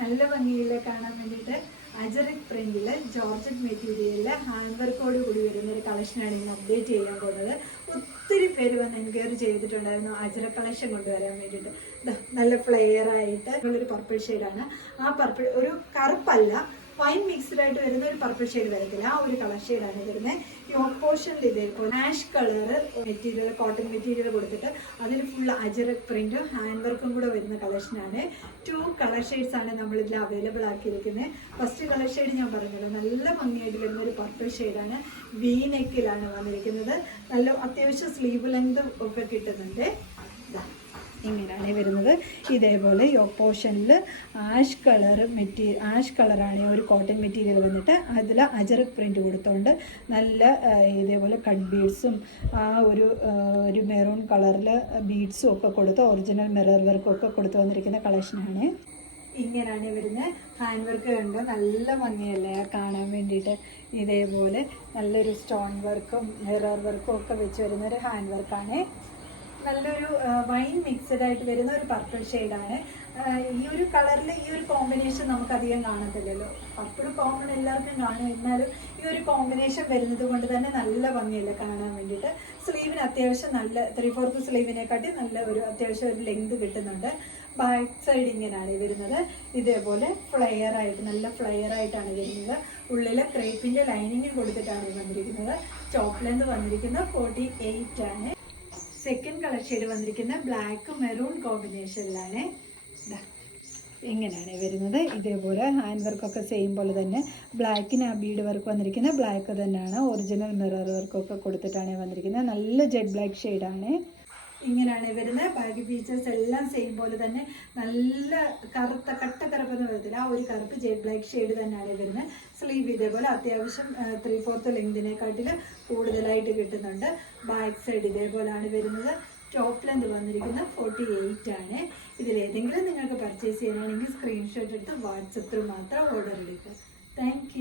നല്ല ഭംഗിയില് കാണാൻ വേണ്ടിയിട്ട് അജറിക് പ്രിന്റില് ജോർജറ്റ് മെറ്റീരിയലില് ഹാൻഡ് വർക്കോട് കൂടി വരുന്ന ഒരു കളക്ഷനാണ് ഇന്ന് അപ്ഡേറ്റ് ചെയ്യാൻ പോകുന്നത്. ഒത്തിരി പേര് വന്ന് എൻക്വയറി ചെയ്തിട്ടുണ്ടായിരുന്നു അജറക് കളക്ഷൻ കൊണ്ടുവരാൻ വേണ്ടിയിട്ട്. നല്ല ഫ്ലെയർ ആയിട്ട് ഉള്ളൊരു പർപ്പിൾ ഷെയ്ഡാണ്. ആ പർപ്പിൾ ഒരു കറുപ്പല്ല, വൈൻ മിക്സ്ഡ് ആയിട്ട് വരുന്ന ഒരു പർപ്പിൾ ഷെയ്ഡ് വരത്തില്ല, ആ ഒരു കളർ ഷെയ്ഡാണ് വരുന്നത്. യോക്ക് പോർഷനിൽ ഇതേപോലെ ash colour material, cotton material കൊടുത്തിട്ട് അതിൽ ഫുൾ അജറക് പ്രിന്റും ഹാൻഡ് വർക്കും കൂടെ വരുന്ന കളക്ഷനാണ്. 2 കളർ ഷെയ്ഡ്സ് ആണ് നമ്മളിതിൽ അവൈലബിൾ ആക്കിയിരിക്കുന്നത്. ഫസ്റ്റ് കളർ ഷെയ്ഡ് ഞാൻ പറഞ്ഞല്ലോ, നല്ല ഭംഗിയായിട്ട് വരുന്ന ഒരു പർപ്പിൾ ഷെയ്ഡാണ്. വി നെക്കിലാണ് വന്നിരിക്കുന്നത്. നല്ല അത്യാവശ്യം സ്ലീവ് ലെങ്ത് ഒക്കെ കിട്ടുന്നുണ്ട്. ഇങ്ങനെയാണ് വരുന്നത്. ഇതേപോലെ യോക്ക് പോർഷനിൽ ആഷ് കളറാണ് ഒരു കോട്ടൺ മെറ്റീരിയൽ വന്നിട്ട് അതിൽ അജറക് പ്രിന്റ് കൊടുത്തുകൊണ്ട് നല്ല ഇതേപോലെ കട്ട് ബീഡ്സും ഒരു മെറൂൺ കളറിൽ ബീഡ്സും ഒക്കെ കൊടുത്ത് ഒറിജിനൽ മിറർ വർക്കും ഒക്കെ കൊടുത്ത് വന്നിരിക്കുന്ന കളക്ഷനാണ്. ഇങ്ങനെയാണ് വരുന്നത്. ഹാൻഡ് വർക്ക് കണ്ട് നല്ല ഭംഗിയല്ലേ കാണാൻ വേണ്ടിയിട്ട്. ഇതേപോലെ നല്ലൊരു സ്റ്റോൺ വർക്കും മിറർ വർക്കും ഒക്കെ വെച്ച് വരുന്നൊരു ഹാൻഡ് വർക്കാണ്. നല്ലൊരു വൈൻ മിക്സഡ് ആയിട്ട് വരുന്ന ഒരു പർപ്പിൾ ഷെയ്ഡാണ്. ഈ ഒരു കളറിൽ ഈ ഒരു കോമ്പിനേഷൻ നമുക്കധികം കാണത്തില്ലല്ലോ. പർപ്പിൾ കോമൺ എല്ലാവർക്കും കാണും, എന്നാലും ഈ ഒരു കോമ്പിനേഷൻ വരുന്നത് കൊണ്ട് തന്നെ നല്ല ഭംഗിയല്ല കാണാൻ വേണ്ടിയിട്ട്. സ്ലീവിന് അത്യാവശ്യം നല്ല 3/4 സ്ലീവിനെക്കാട്ടി നല്ല ഒരു അത്യാവശ്യം ഒരു ലെങ്ത് കിട്ടുന്നുണ്ട്. ബാക്ക് സൈഡ് ഇങ്ങനെയാണ് വരുന്നത്. ഇതേപോലെ നല്ല ഫ്ലെയർ ആയിട്ടാണ് വരുന്നത്. ഉള്ളിൽ ക്രേപ്പിന്റെ ലൈനിങ്ങും കൊടുത്തിട്ടാണ് വന്നിരിക്കുന്നത്. ടോപ്പ് ലെന്ത് വന്നിരിക്കുന്നത് 48 ആണ്. സെക്കൻഡ് കളർ ഷെയ്ഡ് വന്നിരിക്കുന്ന ബ്ലാക്ക് മെറൂൺ കോമ്പിനേഷനിലാണ്. എങ്ങനെയാണ് വരുന്നത്. ഇതേപോലെ ഹാൻഡ് വർക്കൊക്കെ സെയിം പോലെ തന്നെ ബ്ലാക്കിന് ആ ബീഡ് വർക്ക് വന്നിരിക്കുന്നത് ബ്ലാക്ക് തന്നെയാണ്. ഒറിജിനൽ മിറർ വർക്കൊക്കെ കൊടുത്തിട്ടാണ് വന്നിരിക്കുന്നത്. നല്ല ജെറ്റ് ബ്ലാക്ക് ഷെയ്ഡാണ്. ഇങ്ങനെയാണ് വരുന്നത്. ബാക്കി ഫീച്ചേഴ്സ് എല്ലാം സെയിം പോലെ തന്നെ നല്ല കറുത്ത കട്ടക്കറുപ്പെന്ന് വരത്തില്ല, ആ ഒരു കറുപ്പ് ജെറ്റ് ബ്ലാക്ക് ഷെയ്ഡ് തന്നെയാണ് വരുന്നത്. സ്ലീവ് ഇതേപോലെ അത്യാവശ്യം 3/4 ലെങ്തിനെക്കാട്ടിൽ കൂടുതലായിട്ട് കിട്ടുന്നുണ്ട്. ബാക്ക് സൈഡ് ഇതേപോലെയാണ് വരുന്നത്. ടോപ്പ് ലെന്ത് വന്നിരിക്കുന്നത് 48 ആണ്. ഇതിലേതെങ്കിലും നിങ്ങൾക്ക് പർച്ചേസ് ചെയ്യാനാണെങ്കിൽ സ്ക്രീൻഷോട്ട് എടുത്ത് വാട്സപ്പിൽ മാത്രം ഓർഡർ എടുക്കുക. താങ്ക്